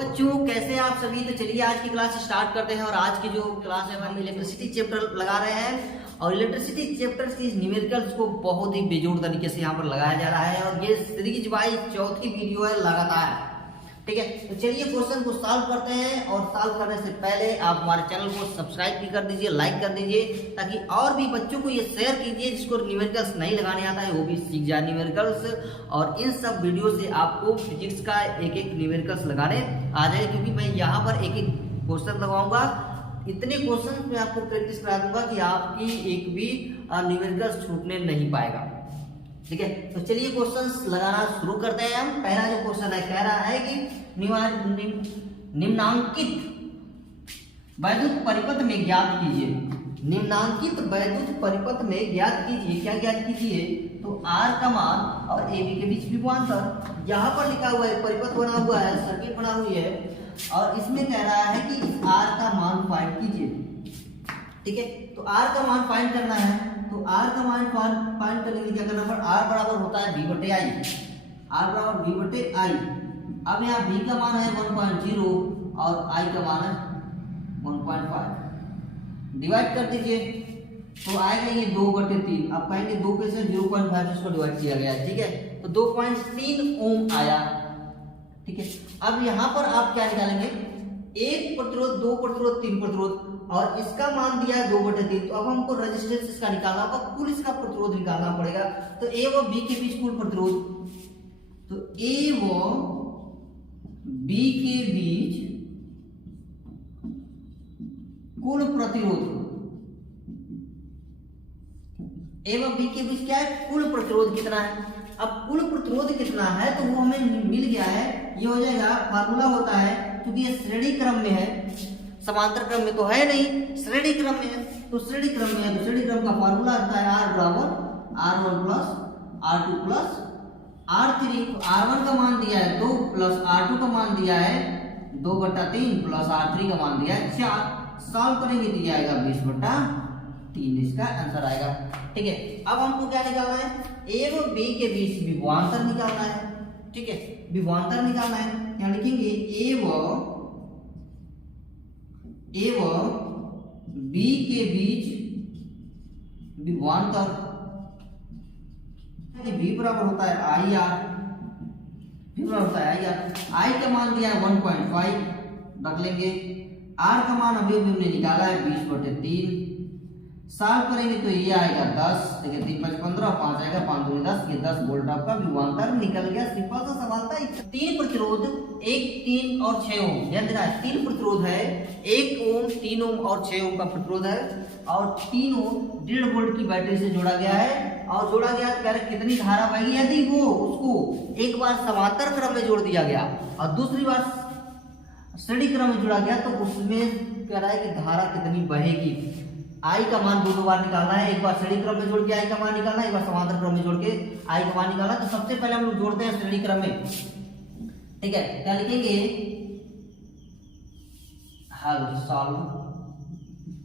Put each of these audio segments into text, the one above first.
बच्चों कैसे आप सभी। तो चलिए आज की क्लास स्टार्ट करते हैं। और आज की जो क्लास है हमारी इलेक्ट्रिसिटी चैप्टर लगा रहे हैं। और इलेक्ट्रिसिटी चैप्टर की न्यूमेरिकल्स को बहुत ही बेजोड़ तरीके से यहाँ पर लगाया जा रहा है। और ये सीरीज वाइज चौथी वीडियो है लगातार, ठीक है। तो चलिए क्वेश्चन को सॉल्व करते हैं। और सॉल्व करने से पहले आप हमारे चैनल को सब्सक्राइब भी कर दीजिए, लाइक कर दीजिए, ताकि और भी बच्चों को ये शेयर कीजिए जिसको न्यूमेरिकल्स नहीं लगाने आता है वो भी सीख जाए न्यूमेरिकल्स। और इन सब वीडियो से आपको फिजिक्स का एक एक न्यूमेरिकल्स लगाने आ जाए, क्योंकि मैं यहाँ पर एक एक क्वेश्चन लगाऊंगा। इतने क्वेश्चन में आपको प्रैक्टिस करा दूंगा कि आपकी एक भी न्यूमेरिकल्स छूटने नहीं पाएगा, ठीक है। तो चलिए क्वेश्चंस लगाना शुरू करते हैं हम। पहला जो क्वेश्चन है कह रहा है कि निम्नांकित वैद्युत परिपथ में ज्ञात कीजिए। निम्नांकित वैद्युत परिपथ में ज्ञात कीजिए। क्या ज्ञात कीजिए? तो R का मान और AB के बीच विभवांतर। यहाँ पर लिखा हुआ है, परिपथ बना हुआ है, सर्किट बना हुई है, और इसमें कह रहा है कि इस R का मान फाइंड कीजिए, ठीक है। तो R का मान फाइंड करना है। तो R का मान फाइंड करने के लिए क्या करना पड़ेगा? R बराबर होता है V बटे I। R बराबर V बटे I। अब यहाँ V का मान है 1.0 और I का मान है 1.5। डिवाइड कर दीजिए तो आएगा ये 2/3। अब कहेंगे 2 पे से 0.5 इसको डिवाइड किया गया है, ठीक है। तो 2.3 ओम आया, ठीक है। अब यहाँ पर आप क्या निकालेंगे? 1 प्रतिरोध, 2 प्रतिरोध, 3 प्रतिरोध, और इसका मान दिया है 2/3। तो अब हमको रेजिस्टेंस इसका निकालना होगा, कुल इसका प्रतिरोध निकालना पड़ेगा। तो A व B के बीच कुल प्रतिरोध, तो A व B के बीच कुल प्रतिरोध, A व B के बीच क्या है? कुल प्रतिरोध कितना है? अब कुल प्रतिरोध कितना है तो वो हमें मिल गया है। ये हो जाएगा, फार्मूला होता है, क्योंकि ये श्रेणी क्रम में है, समांतर क्रम में तो है नहीं, श्रेणी क्रम में है। तो श्रेणी क्रम में है तो श्रेणी क्रम का फार्मूला आता है R बराबर R1 plus R2 plus R3। तो R1 का मान दिया है 2 प्लस R2 का मान दिया है 2/3 प्लस R3 का मान दिया है 4। सॉल्व करेंगे तो ये आएगा 20/3, इसका आंसर आएगा, ठीक है। अब हमको क्या निकालना है? A व B के बीच विभवांतर निकालना है, ठीक है। विभवांतर निकालना है, क्या लिखेंगे? A व B के बीच विभवांतर। V बराबर होता है IR, V बराबर होता है IR। I का मान दिया है 1.5, रख लेंगे। R का मान अभी हमने निकाला है 20/3। सॉल्व करेंगे तो ये आएगा 10, देखिए 3 5 15 और 5 आएगा 5 दूनी 10। ये 10 वोल्ट आपका विभवांतर निकल गया। सिंपल सा सवाल था। 3 प्रतिरोध, 1, 3 और 6 ओम, ध्यान देना है। 3 प्रतिरोध है, 1 ओम, 3 ओम और 6 ओम का प्रतिरोध है, और 3 ओम 1.5 वोल्ट की बैटरी से जोड़ा गया है। और जोड़ा गया कह रहे कितनी धारा बहेगी? यदि वो उसको एक बार समांतर क्रम में जोड़ दिया गया और दूसरी बार श्रेणी क्रम में जोड़ा गया, तो उसमें कह रहा है कि धारा कितनी बहेगी। I का मान दो बार निकालना है, एक बार श्रेणी क्रम में जोड़ के I का मान निकालना है, एक बार समांतर क्रम में जोड़ के I का मान निकालना। तो सबसे पहले हम लोग जोड़ते हैं श्रेणी क्रम में, ठीक है। क्या लिखेंगे? हल सॉल्व,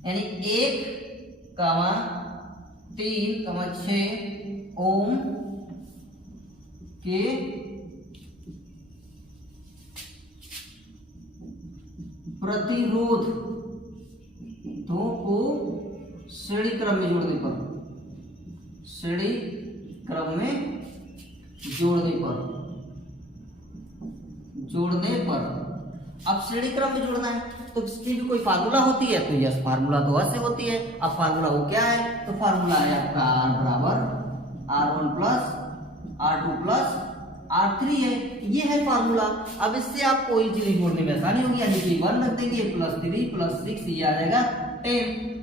यानी 1, 3, 6 ओम के प्रतिरोध को श्रेणी क्रम में जोड़ने पर, श्रेणी क्रम में जोड़ने पर अब श्रेणी क्रम में जोड़ना है तो इसकी भी कोई फार्मूला होती है। तो यस, फार्मूला तो अवश्य होती है। अब फार्मूला वो क्या है? तो फार्मूला है आपका R बराबर R1 plus R2 plus R3 है, ये है फार्मूला। अब इससे आपको इजीली जोड़ने में आसानी होगी, यानी कि 1 रख देंगे, +3 +6, ये आ जाएगा 10।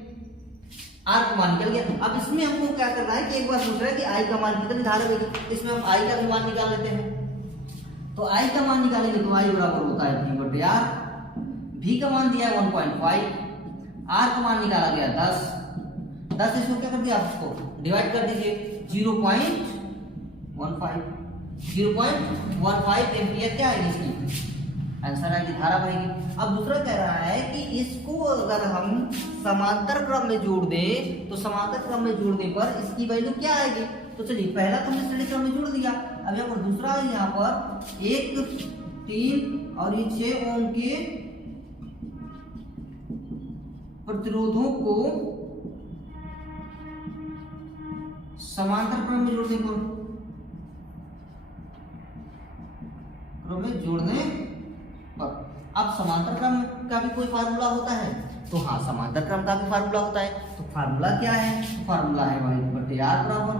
R का मान निकल गया। अब इसमें हमको क्या करना है कि एक बार पूछ रहा है कि I का मान कितनी धारा बहेगी, इसमें हम I का भी मान निकाल लेते हैं। तो I का मान निकालेंगे तो I बराबर होता है V/R। V का मान दिया है 1.5, R का मान निकाला गया 10। इसको क्या कर दिया? आप इसको डिवाइड कर दीजिए, 0.15 एम्पियर क्या आएगी इसकी? आंसर आएगी, धारा बहेगी। अब दूसरा कह रहा है कि इसको अगर हम समांतर क्रम में जोड़ दें तो समांतर क्रम में जोड़ने पर इसकी वैल्यू क्या आएगी? तो चलिए पहला तो हमने श्रेणी क्रम में जोड़ दिया। अब यहाँ पर दूसरा, यहाँ पर 1 3 और ये 6 ओम के प्रतिरोधों को समांतर क्रम में जोड़ने पर। अब समांतर क्रम का भी कोई फार्मूला होता है? तो हाँ, समांतर क्रम का भी फार्मूला होता है। तो फार्मूला क्या है? तो फार्मूला है 1/r बराबर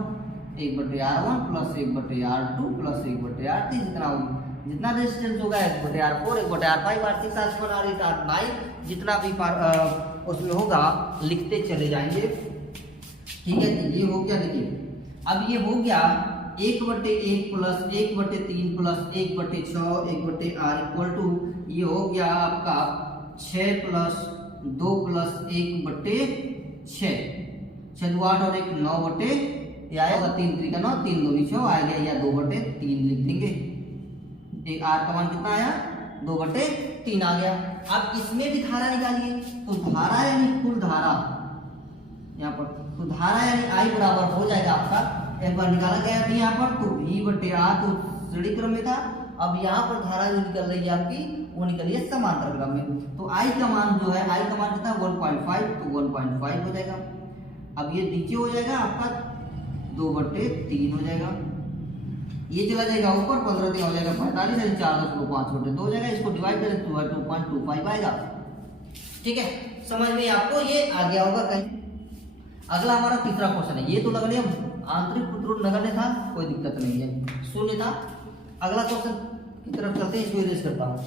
1/r1 plus 1/r2 plus 1/r3, जितना रेजिस्टेंस होगा 1/r4 1/r5 R6 R7 R8 R9 जितना भी उसमें होगा लिखते चले जाएंगे। ठीक है, तो ये हो गया। देखिए अब ये हो गया 1/1 plus 1/3 plus 1/6 1/r equal to ये हो गया आपका 6 प्लस 2 प्लस 1/6 6 2 8 और 1 9 या आएगा 3 3 का 9 3 2 6 आ गया, या 2/3 लिख देंगे। एक आर का मान कितना आया? 2/3 आ गया। अब इसमें भी धारा निकालिए। तो धारा यानी कुल धारा यहाँ पर, तो धारा यानी आई बराबर हो जाएगा आपका, एक बार निकाला गया था यहाँ पर, तो V/R तो श्रेणी क्रम में था। अब यहाँ पर धारा जो निकल रही है आपकी वो निकली है समांतर क्रम में। तो आई का मान जो है, आई का मान कितना 1.5, तो 1.5 हो जाएगा। अब ये नीचे हो जाएगा आपका 2/3 हो जाएगा, ये चला जाएगा ऊपर 15 दिन हो जाएगा 45 है 4 10 को 5/2 हो जाएगा। इसको डिवाइड करें तो 2.25 आएगा। ठीक है, समझ में आपको ये आ गया होगा कहीं। अगला हमारा तीसरा क्वेश्चन है। ये तो लग रही है आंतरिक प्रतिरोध नगण्य था, कोई दिक्कत नहीं है, शून्य था। अगला क्वेश्चन की तरफ चलते हैं, इसको इरेज करता हूं।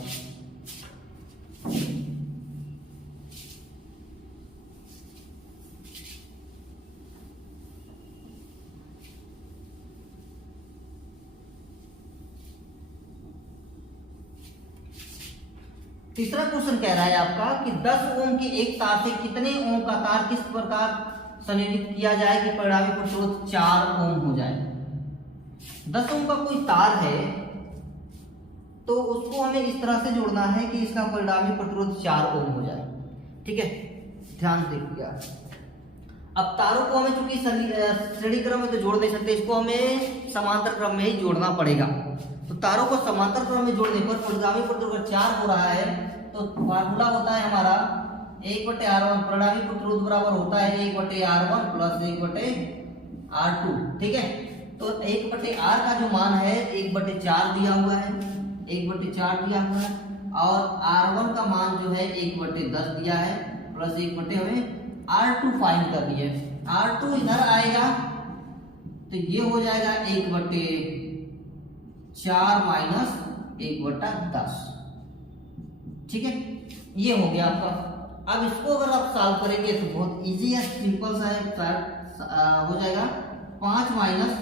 तीसरा क्वेश्चन कह रहा है आपका कि 10 ओम के एक तार से कितने ओम का तार किस प्रकार संयोजित किया जाए कि परिणामी प्रतिरोध 4 ओम हो जाए। 10 ओम का कोई तार है तो उसको हमें इस तरह से जोड़ना है कि इसका परिणामी प्रतिरोध 4 ओम हो जाए। ठीक है, ध्यान देखिए। अब तारों को हमें चूंकि श्रेणी क्रम में तो जोड़ नहीं सकते, इसको हमें समांतर क्रम में ही जोड़ना पड़ेगा। तो तारों को समांतर क्रम में जोड़ने पर परिणामी प्रतिरोध 4 हो रहा है, तो फार्मूला होता है हमारा 1/r1, परिणामी प्रतिरोध बराबर होता है 1/r1 प्लस 1/r2। ठीक है, तो 1/r का जो मान है 1/4 दिया हुआ है, 1/4 दिया हुआ है, और r1 का मान जो है 1/10 दिया है, प्लस 1/ हमें r2 फाइंड करनी है। r2 इधर आएगा तो ये हो जाएगा 1/4 माइनस 1/10। ठीक है, ये हो गया आपका। अब इसको अगर आप सॉल्व करेंगे तो बहुत इजी है, सिंपल सा है, हो जाएगा 5 माइनस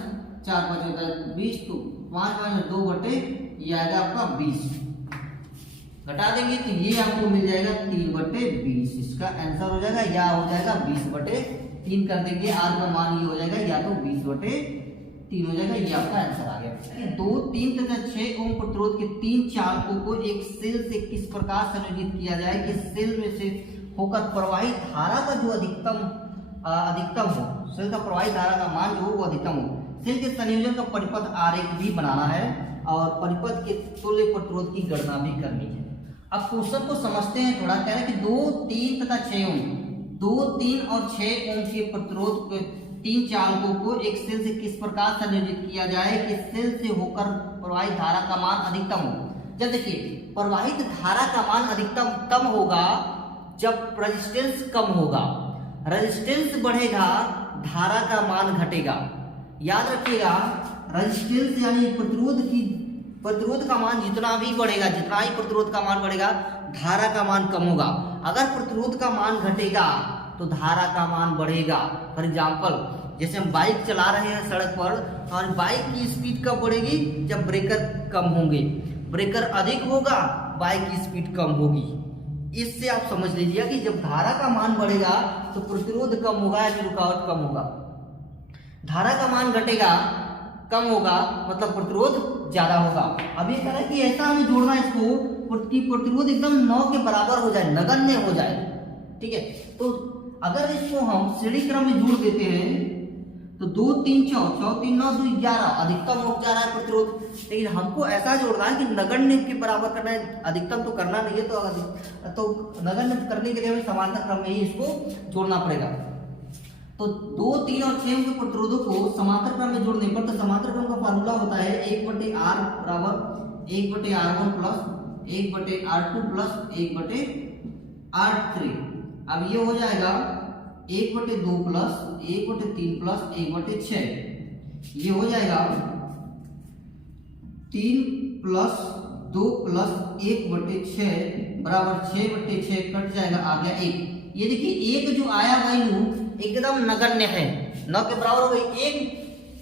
4 5 होता है 20, तो 5 माइनस 2 ये आएगा आपका 20, घटा देंगे तो ये आपको मिल जाएगा 3/20। इसका आंसर हो जाएगा, या हो जाएगा 20/3 कर देंगे, आर का मान ये हो जाएगा या तो 20/3 हो जाएगा, ये आपका आंसर आ गया। 2 3 तथा 6 ओम प्रतिरोध के 3 चालकों को एक सेल से किस प्रकार संयोजित किया जाए कि सेल में से होकर प्रवाहित धारा का जो अधिकतम हो, सेल का प्रवाहित धारा का मान जो हो वो अधिकतम हो। सेल के संयोजन का परिपथ आरेख भी बनाना है और परिपथ के तुल्य प्रतिरोध की गणना भी करनी है। अब क्वेश्चन को समझते हैं थोड़ा। कह रहे हैं कि 2 3 तथा 6 ओम, 2 3 और 6 ओम के प्रतिरोध के 3 चालकों को एक सेल से किस प्रकार संयोजित किया जाए कि सेल से होकर प्रवाहित धारा का मान अधिकतम हो। जब देखिए प्रवाहित धारा का मान अधिकतम तब होगा जब रेजिस्टेंस कम होगा, रेजिस्टेंस बढ़ेगा धारा का मान घटेगा। याद रखिएगा, रेजिस्टेंस यानी प्रतिरोध का मान जितना भी बढ़ेगा, जितना ही प्रतिरोध का मान बढ़ेगा धारा का मान कम होगा। अगर प्रतिरोध का मान घटेगा तो धारा का मान बढ़ेगा। फॉर एग्जाम्पल, जैसे हम बाइक चला रहे हैं सड़क पर और बाइक की स्पीड कब बढ़ेगी, जब ब्रेकर कम होंगे। ब्रेकर अधिक होगा, बाइक की स्पीड कम होगी। इससे आप समझ लीजिए कि जब धारा का मान बढ़ेगा तो प्रतिरोध कम होगा या रुकावट कम होगा। धारा का मान घटेगा, कम होगा, मतलब प्रतिरोध ज्यादा होगा। अब ये कह रहा है कि ऐसा हमें जोड़ना है इसको कि प्रतिरोध एकदम 9 के बराबर हो जाए, नगण्य हो जाए। ठीक है, तो अगर इसको हम श्रेणी क्रम में जोड़ देते हैं तो 2 3 4 4 3 9 2 11 अधिकतम हो जा रहा है प्रतिरोध। लेकिन हमको ऐसा जोड़ना है कि नगण्य के बराबर करना है, अधिकतम तो करना नहीं है, तो नगण्य करने के लिए हमें समांतर क्रम में ही इसको जोड़ना पड़ेगा। तो 2 3 और 6 के प्रतिरोधों को समांतर क्रम में जोड़ने पर, तो समांतर क्रम का फार्मूला होता है 1/r बराबर 1/r1 plus 1/r2 plus 1/r3। अब ये हो जाएगा 1/2 प्लस 1/3 प्लस 1/6। ये हो जाएगा 3 प्लस 2 प्लस 1/6 बराबर 6/6 कट जाएगा, आ गया 1। ये देखिए एक जो आया वैल्यू एकदम नगण्य है, न के बराबर हो गई। 1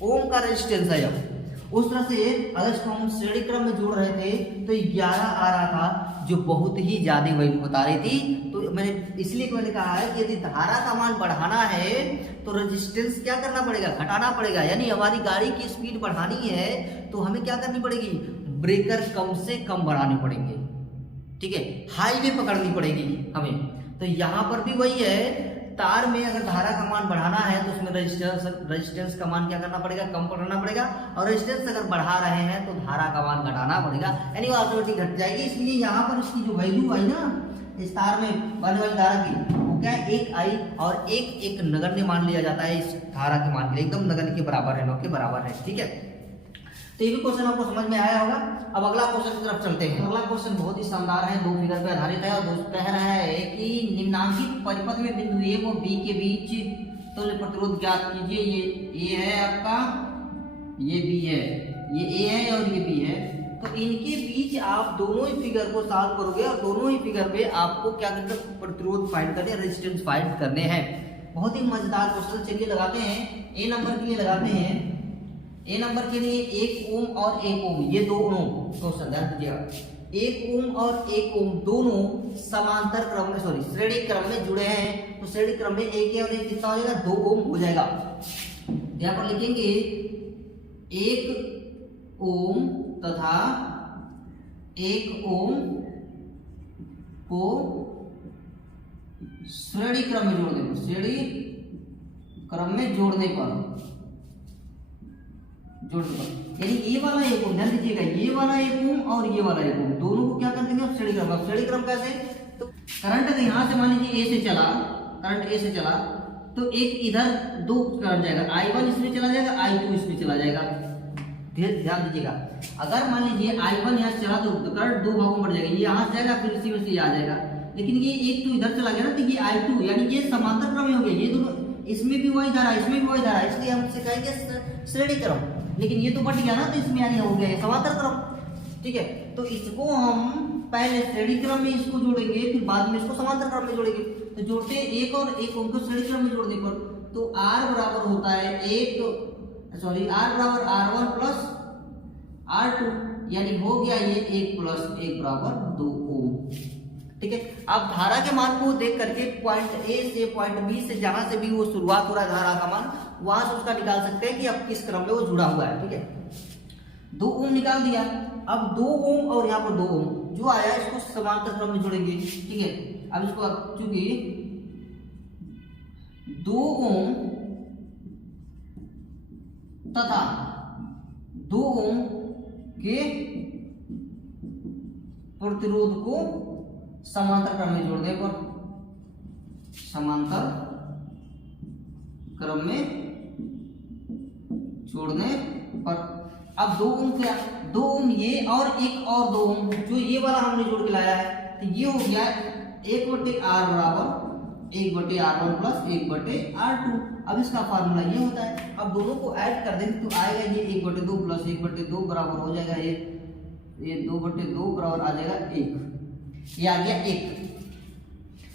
ओम का रेजिस्टेंस है। जब उस तरह से अगर इसको हम श्रेणी क्रम में जोड़ रहे थे तो 11 आ रहा था, जो बहुत ही ज्यादा वैल्यू बता रही थी। तो मैंने कहा है कि यदि धारा का मान बढ़ाना है तो रेजिस्टेंस क्या करना पड़ेगा, घटाना पड़ेगा। यानी हमारी गाड़ी की स्पीड बढ़ानी है तो हमें क्या करनी पड़ेगी, ब्रेकर कम से कम बढ़ाने पड़ेंगे, ठीक है, हाईवे पकड़नी पड़ेगी हमें। तो यहाँ पर भी वही है, तार में अगर धारा का मान बढ़ाना है तो उसमें रेजिस्टेंस का मान क्या करना पड़ेगा, कम करना पड़ेगा। और रेजिस्टेंस अगर बढ़ा रहे हैं तो धारा का मान घटाना पड़ेगा, यानी वो ऑटोमेटिक घट जाएगी। इसलिए यहाँ पर इसकी जो वैल्यू आई ना इस तार में बनने वाली धारा की, वो क्या है, 1 आई और एक नगण्य मान लिया जाता है इस धारा के मान के लिए, एकदम नगण्य के बराबर है, न के बराबर है, ठीक है। तो ये भी क्वेश्चन आपको समझ में आया होगा। अब अगला क्वेश्चन की तरफ चलते हैं। अगला क्वेश्चन बहुत ही शानदार है, 2 फिगर पे आधारित है और कह रहा है कि निम्नांकित परिपथ में बिंदु ए व बी के बीच तुल्य प्रतिरोध ज्ञात कीजिए। ये ए है आपका, ये बी है, ये ए है और ये बी है। तो इनके बीच आप दोनों ही फिगर को सॉल्व करोगे और दोनों ही फिगर पे आपको क्या करना, प्रतिरोध फाइंड करने, रेजिस्टेंस फाइंड करने हैं। बहुत ही मजेदार क्वेश्चन, चलिए लगाते हैं। ए नंबर के लिए लगाते हैं, ए नंबर के लिए 1 ओम और 1 ओम, ये 2 ओम क्वेश्चन ध्यान दीजिएगा। 1 ओम और 1 ओम दोनों समांतर क्रम में, सॉरी श्रेणी क्रम में जुड़े हैं। तो श्रेणी क्रम में 1 और 1 कितना हो जाएगा, 2 ओम हो जाएगा। यहाँ पर लिखेंगे 1 ओम तथा 1 ओम को श्रेणी क्रम में जोड़ने पर, श्रेणी क्रम में जोड़ने पर यानी ये वाला 1 ओम, ध्यान दीजिएगा, ये वाला 1 ओम और ये वाला 1 ओम दोनों को क्या कर देंगे श्रेणी क्रम। श्रेणी क्रम कैसे, तो करंट अगर यहाँ से मान लीजिए ए से चला, करंट ए से चला तो एक इधर 2 करंट जाएगा, I1 इसमें चला जाएगा, I2 इसमें चला जाएगा। ध्यान दीजिएगा, अगर मान लीजिए I1 यहाँ से चला तो करंट 2 भागों में बढ़ जाएगा, ये यहाँ से जाएगा फिर इसी में से आ जाएगा। लेकिन ये एक तो इधर चला गया ना, तो ये I2 यानी ये समांतर क्रम में हो गया, ये दोनों, इसमें भी वही धारा, इसमें भी वही धारा, इसलिए हम इसे कहेंगे श्रेणी क्रम। लेकिन ये तो बढ़ गया ना, तो इसमें यानी हो गया समांतर क्रम, ठीक है। तो इसको हम पहले श्रेणी क्रम में इसको जोड़ेंगे, फिर बाद में इसको समांतर क्रम में जोड़ेंगे। तो जोड़ते हैं 1 और 1 ओम को श्रेणी क्रम में जोड़ने पर, तो R बराबर होता है R बराबर R1 प्लस R2, यानी हो गया ये 1 प्लस 1 बराबर 2 ओम, ठीक है। अब धारा के मान को देख करके पॉइंट ए से पॉइंट बी से जहां से भी वो शुरुआत हो रहा है धारा का मान, वहां से उसका निकाल सकते हैं कि अब किस क्रम में वो जुड़ा हुआ है, ठीक है। 2 ओम निकाल दिया। अब 2 ओम और यहाँ पर 2 ओम जो आया इसको समांतर क्रम में जोड़ेंगे, ठीक है। अब इसको चूंकि 2 ओम तथा 2 ओम के प्रतिरोध को समांतर क्रम में जोड़ने पर, समांतर क्रम में जोड़ने पर, अब 2 ओम क्या, 2 ओम ये और एक और 2 ओम जो ये वाला हमने जोड़ के लाया है, तो ये हो गया 1/R बराबर 1/R1 प्लस 1/R2। अब इसका फार्मूला ये होता है, अब दोनों को ऐड कर देंगे तो आएगा ये 1/2 प्लस 1/2 बराबर हो जाएगा ये 2/2 बराबर आ जाएगा 1, ये आ गया 1,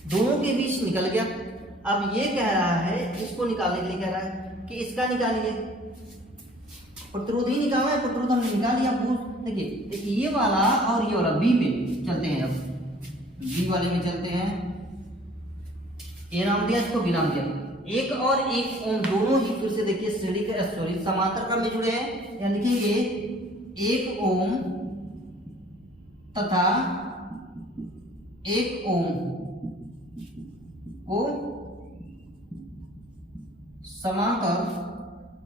दोनों के बीच निकल गया। अब ये कह रहा है, इसको निकालने के लिए कह रहा है कि इसका निकालिए, प्रतिरोध ही निकालना है, प्रतिरोध हमने निकाल लिया। देखिए ये वाला और ये वाला बी में चलते हैं, अब बी वाले में चलते हैं। ए नाम दिया, इसको बी नाम दिया। 1 और 1 ओम दोनों ही फिर से देखिए श्रेणी के, सॉरी समांतर क्रम में जुड़े हैं, या लिखेंगे 1 ओम तथा 1 ओम को समांतर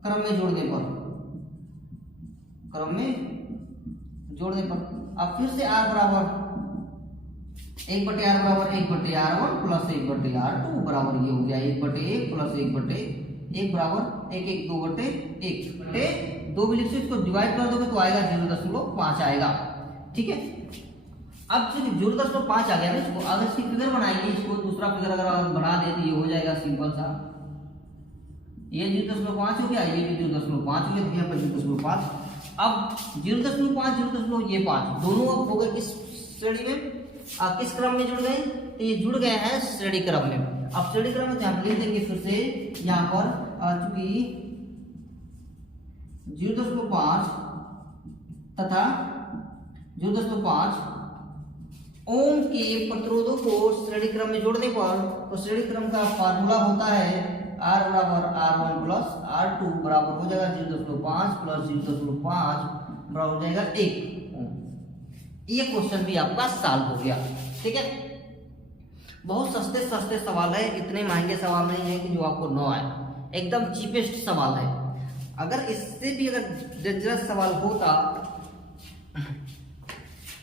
क्रम में जोड़ने पर, क्रम में जोड़ने पर अब फिर से r बराबर 1/r बराबर 1/r1 प्लस 1/r2 बराबर ये हो गया 1/1 प्लस 1/1 बराबर 1 1 2/1 2 भी लिख सकते, इसको डिवाइड कर दोगे तो आएगा 0.5 आएगा। ठीक है, अब 0.5 आ गया ना, इसको अगर इसकी फिगर बनाएंगे, इसको दूसरा फिगर अगर बना दे तो ये हो जाएगा सिंपल सा, ये 0.5 हो गया, ये भी 0.5 हो गया, यहाँ पर 0.5। अब 0.5 ये 5 दोनों अब हो गए किस श्रेणी में, किस क्रम में जुड़ गए, तो ये जुड़ गए हैं श्रेणी क्रम में। अब श्रेणी क्रम में यहाँ लिख देंगे फिर से, यहाँ पर चूंकि 0.5 तथा 0.5 ओम के प्रतिरोधों को श्रेणी क्रम में जोड़ने पर, तो श्रेणी क्रम का फार्मूला होता है R बराबर R1 प्लस R2 बराबर हो जाएगा 0.5 प्लस 0.5 बराबर हो जाएगा 1 ओम। ये क्वेश्चन भी आपका सॉल्व हो गया। ठीक है, बहुत सस्ते सस्ते सवाल है, इतने महंगे सवाल नहीं है कि जो आपको न आए, एकदम चीपेस्ट सवाल है। अगर इससे भी अगर डेंजरस सवाल होता,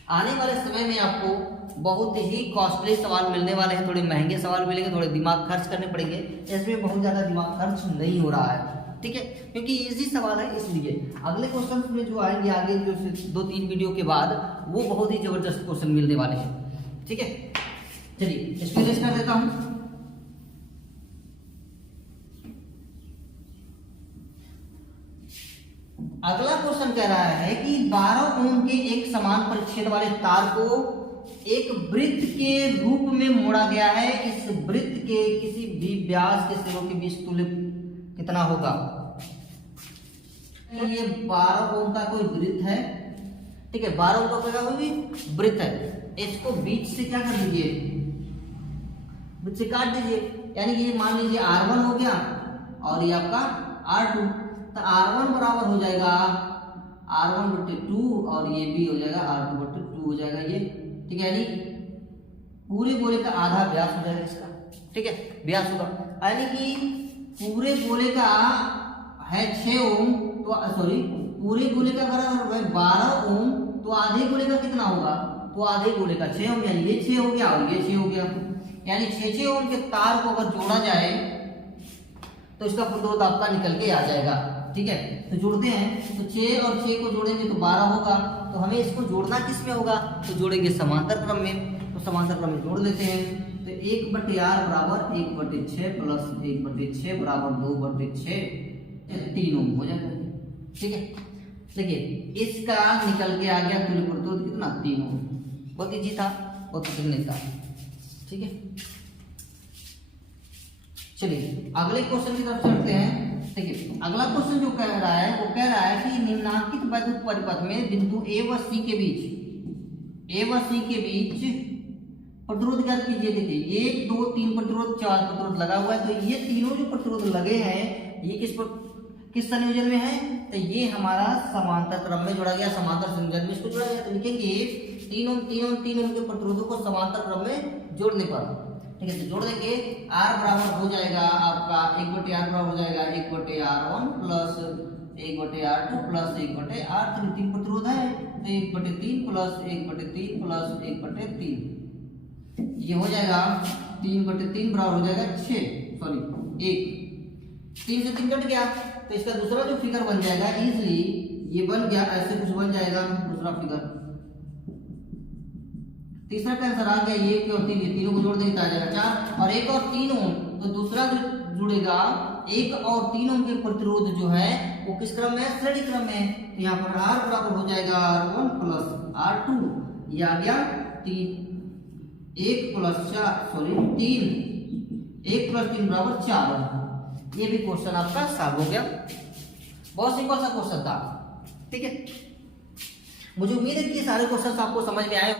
आने वाले समय में आपको बहुत ही कॉस्टली सवाल मिलने वाले हैं, थोड़े महंगे सवाल मिलेंगे, थोड़े दिमाग खर्च करने पड़ेंगे, इसमें बहुत ज़्यादा दिमाग खर्च नहीं हो रहा है। ठीक है, क्योंकि इजी सवाल है, इसलिए अगले क्वेश्चन में जो आएंगे आगे जो 2-3 वीडियो के बाद, वो बहुत ही जबरदस्त क्वेश्चन मिलने वाले हैं। ठीक है, चलिए इसको लिस्ट कर देता हूं। अगला क्वेश्चन कह रहा है कि 12 ओम के एक समान परिच्छेद वाले तार को एक वृत्त के रूप में मोड़ा गया है, इस वृत्त के किसी भी व्यास के सिरों के बीच तुल्य कितना होगा। तो ये 12 ओम का कोई वृत्त है। ठीक है, 12 ओम का कोई वृत्त है, इसको बीच से क्या कर दीजिए, बीच से काट दीजिए, यानी ये मान लीजिए R1 हो गया और ये आपका R2, तो R1 बराबर हो जाएगा R1/2 और ये भी हो जाएगा R2/2 हो जाएगा ये। ठीक है, यानी पूरे गोले का आधा व्यास हो जाएगा इसका। ठीक है, व्यास होगा, यानी कि पूरे गोले का है 6 ओम, तो सॉरी पूरे गोले का बराबर है 12 ओम, तो आधे गोले का कितना होगा, तो आधे गोले का 6 ओम, यानी ये 6 हो गया और ये 6 हो गया, यानी 6 ओम के तार को अगर जोड़ा जाए तो इसका प्रतिरोध आपका निकल के आ जाएगा। ठीक है, तो जोड़ते हैं, तो 6 और 6 को जोड़ेंगे तो 12 होगा, तो हमें इसको जोड़ना किस में होगा, तो जोड़ेंगे समांतर क्रम में, तो समांतर क्रम में जोड़ देते हैं। तो 1/r बराबर 1/6 प्लस 1/6 बराबर 2/6, 3 ओम हो जाएगा। ठीक है, देखिए इसका निकल के आ गया तुल्य प्रतिरोध कितना, 3 ओम। बहुत ईजी था, बहुत कठिन नहीं था। ठीक है, चलिए अगले क्वेश्चन की तरफ चलते हैं। देखिए अगला क्वेश्चन जो कह रहा है, वो कह रहा है कि निम्नांकित वैद्युत परिपथ में बिंदु A व C के बीच प्रतिरोध ज्ञात कीजिए। देखिए 1 2 3 प्रतिरोध, 4 प्रतिरोध लगा हुआ है, तो ये तीनों जो प्रतिरोध लगे हैं ये किस संयोजन में है, तो ये हमारा समांतर क्रम में जोड़ा गया, समांतर संयोजन में इसको जोड़ा गया। तो लिखेंगे 3 ओम के प्रतिरोधों को समांतर क्रम में जोड़ने पर। ठीक है, तो जोड़ देंगे, R बराबर हो जाएगा आपका 1/r बराबर हो जाएगा 1/r1 plus 1/r2 plus 1/r3, 3 प्रतिरोध है, तो 1/3 प्लस 1/3 प्लस 1/3, ये हो जाएगा 3/3 बराबर हो जाएगा 6, सॉरी 1, 3 से 3 कट गया, तो इसका दूसरा जो फिगर बन जाएगा इजीली, ये बन गया, ऐसे कुछ बन जाएगा दूसरा फिगर। तीसरा का आंसर आ गया, ये और 3, ये तीनों को जोड़ देंगे तो आ जाएगा 4, और 1 और 3 ओम, तो दूसरा जो जुड़ेगा 1 और 3 ओम के प्रतिरोध जो है वो किस क्रम में है, श्रेणी क्रम में। तो यहाँ पर R बराबर हो जाएगा R1 प्लस R2, ये आ गया 1 प्लस 3 बराबर 4। ये भी क्वेश्चन आपका सॉल्व हो गया, बहुत सिंपल सा क्वेश्चन था। ठीक है, मुझे उम्मीद है कि ये सारे क्वेश्चन आपको समझ में आए।